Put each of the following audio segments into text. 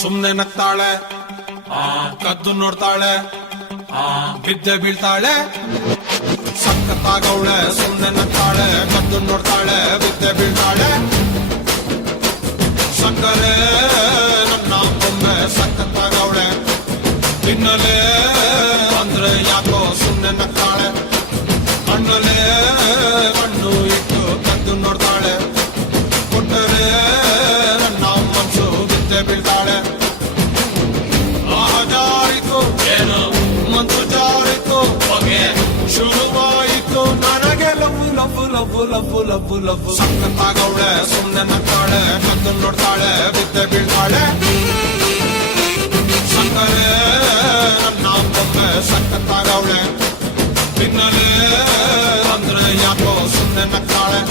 ಸುಮ್ನೆ ನಗ್ತಾಳೆ, ಕದ್ದು ನೋಡ್ತಾಳೆ, ಬಿದ್ದೆ ಬೀಳ್ತಾಳೆ. ಸಖತ್ತಾಗವಳೆ, ಸುಮ್ನೆ ನಗ್ತಾಳೆ, ಕದ್ದು ನೋಡ್ತಾಳೆ, ಬಿದ್ದೆ ಬೀಳ್ತಾಳೆ. ಸಕ್ಕರೆ ನನ್ನ ಒಮ್ಮೆ ಸಖತ್ತಾಗವಳೆ, ತಿನ್ನಲೇ ಅಂದ್ರೆ ಯಾಕೋ ಸುಮ್ನೆ ನಗ್ತಾಳೆ. ಕಣ್ಣಲ್ಲೇ ಕಣ್ಣು ಇಟ್ಟು ಕದ್ದು ನೋಡ್ತಾಳೆ, ಕೊಟ್ಟರೆ ನನ್ನ ಮನಸ್ಸು ಬಿದ್ದೆ ಬೀಳ್ತಾಳೆ. ಜಾರಿತು ಏನು ಮನ್ಸು ಜಾರಿತು, ಹೊಗೆ ಶುರುವಾಯಿತು ನನಗೆ. Love love love love love love. ಸಖತ್ತಾಗವಳೆ, ಸುಮ್ನೆ ನಗ್ತಾಳೆ, ಕದ್ದು ನೋಡ್ತಾಳೆ, ಬಿದ್ದೆ ಬೀಳ್ತಾಳೆ. ಸಕ್ಕರೆ ನನ್ನ ಒಮ್ಮೆ ಸಖತ್ತಾಗವಳೆ, ತಿನ್ನಲೇ ಅಂದ್ರೆ ಯಾಕೋ ಸುಮ್ನೆ ನಗ್ತಾಳೆ.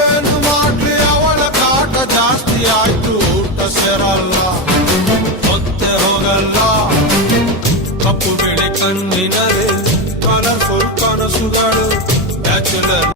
ಏನು ಮಾಡ್ಲಿ ಅವಳ ಕಾಟ ಜಾಸ್ತಿ ಆಯ್ತು, ಊಟ ಸೇರಲ್ಲ.